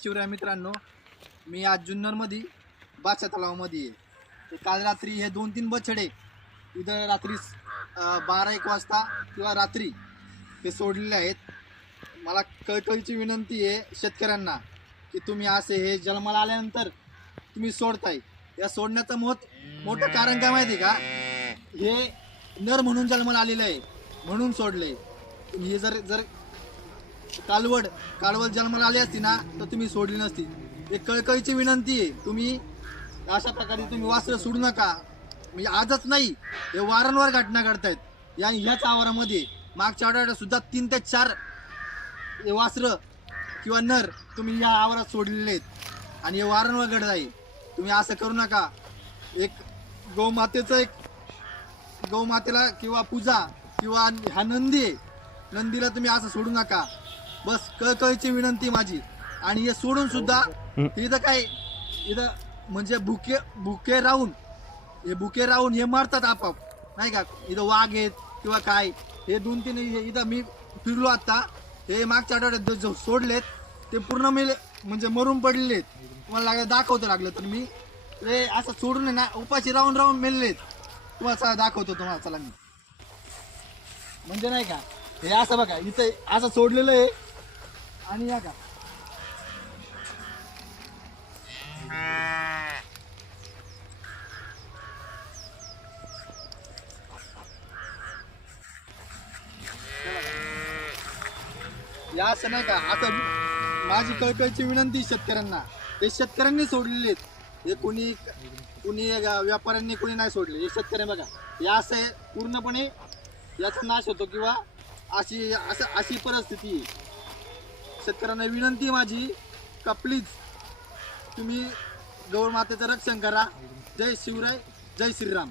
शिवराय मित्रांनो. मी आज जुन्नरमध्ये बादशा तलावामध्ये आहे. तर काल रात्री हे दोन तीन बछडे इथं रात्री बारा एक वाजता किंवा रात्री ते सोडलेले आहेत. मला कळकळीची विनंती आहे शेतकऱ्यांना की तुम्ही असे हे जन्माला आल्यानंतर तुम्ही सोडताय. या सोडण्याचं मोठ मोठं कारण काय माहिती आहे का? हे नर म्हणून जन्माला आलेलं आहे. म्हणून सोडलंय. हे जर जर कालवड कालवड जन्माला आली असती ना तर तुम्ही सोडली नसती. एक कळकळीची विनंती आहे तुम्ही अशा प्रकारे तुम्ही वासरं सोडू नका. म्हणजे आजच नाही हे वारंवार घटना घडतायत. या ह्याच आवारामध्ये मागच्या आठवड्यात सुद्धा तीन ते चार हे वासरं किंवा नर तुम्ही या आवारात सोडलेले आहेत. आणि हे वारंवार घडत आहे. तुम्ही असं करू नका. एक गौमातेचं एक गौमातेला किंवा पूजा किंवा हा नंदी आहे. नंदीला तुम्ही असं सोडू नका. बस कळकळीची विनंती माझी. आणि हे सोडून सुद्धा इथं काय इथं म्हणजे भुके भुके राहून हे भुके राहून हे मरतात आपाप नाही का? इथं वाघ आहेत किंवा काय हे दोन तीन इथं मी फिरलो आता. हे मागच्या आठवड्यात जो- सोडलेत ते पूर्ण मेले म्हणजे मरून पडलेले तुम्हाला लागलं दाखवतो लागलं तर मी. ते असं सोडून ना उपाशी राहून राहून मेलेले तुम्हाला चला दाखवतो तुम्हाला चला मी. म्हणजे नाही का? हे असं बघा इथं असं सोडलेलं आहे. आणि या का या असं नाही का आता माझी कळकळची विनंती शेतकऱ्यांना. ते शेतकऱ्यांनी सोडलेले आहेत. हे कोणी कुणी व्यापाऱ्यांनी कोणी नाही सोडले. हे शेतकरी बघा या असं आहे पूर्णपणे याचा नाश होतो किंवा अशी असं अशी परिस्थिती आहे. शेतकऱ्यांना विनंती आहे माझी का प्लीज तुम्ही गौरमातेचं रक्षण करा. जय शिवराय जय श्रीराम.